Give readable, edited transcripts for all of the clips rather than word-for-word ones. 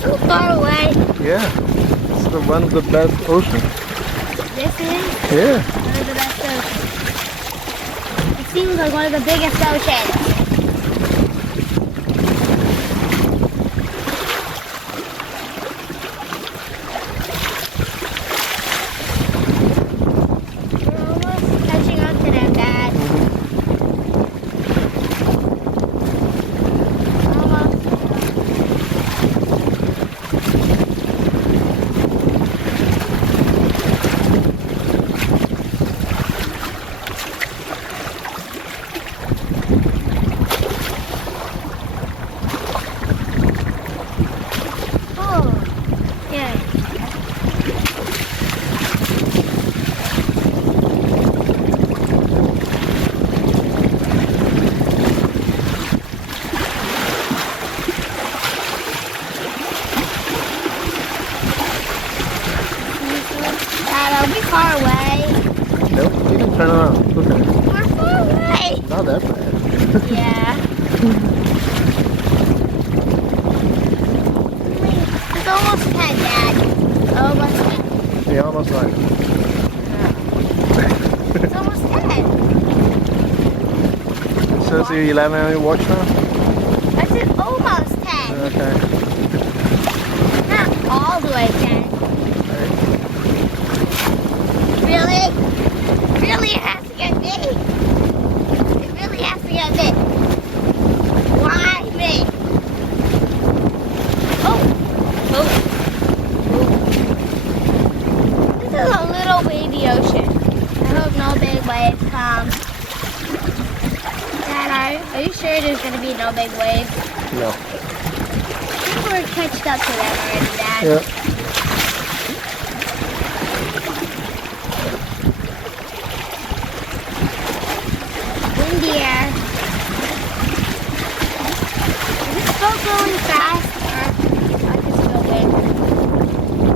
So far away. Yeah. It's one of the best oceans. This is Yeah. one of the best oceans. It seems like one of the biggest oceans. We're almost catching up to them, Dad. Almost. Oh, yeah. Dad, are we far away? Nope. You can turn around. Look at it. We're far away. Not that bad. Yeah. It's almost 10, Dad. Almost 10. Yeah, almost right. It's almost 10. It says here 11 on your watch now. I said almost 10. Okay. Not all the way 10. Really? Really, it has to get big. It really has to get big. Why me? Oh. Oh. This is a little baby ocean. I hope no big waves come. Dad, are you sure there's going to be no big waves? No. I think we're catched up to them already, Dad. Yeah. Windy air. Is this boat going fast or I just feel wind?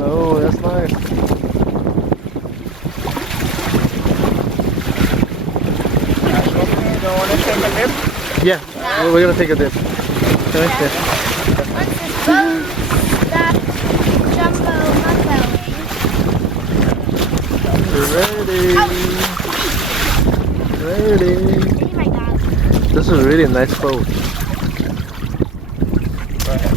Oh, that's nice. Yeah, we're gonna take a dip. Okay. Yeah. Once this boat stops jumbo muffling. Ready. Oh, Ready. oh my God. This is a really nice boat.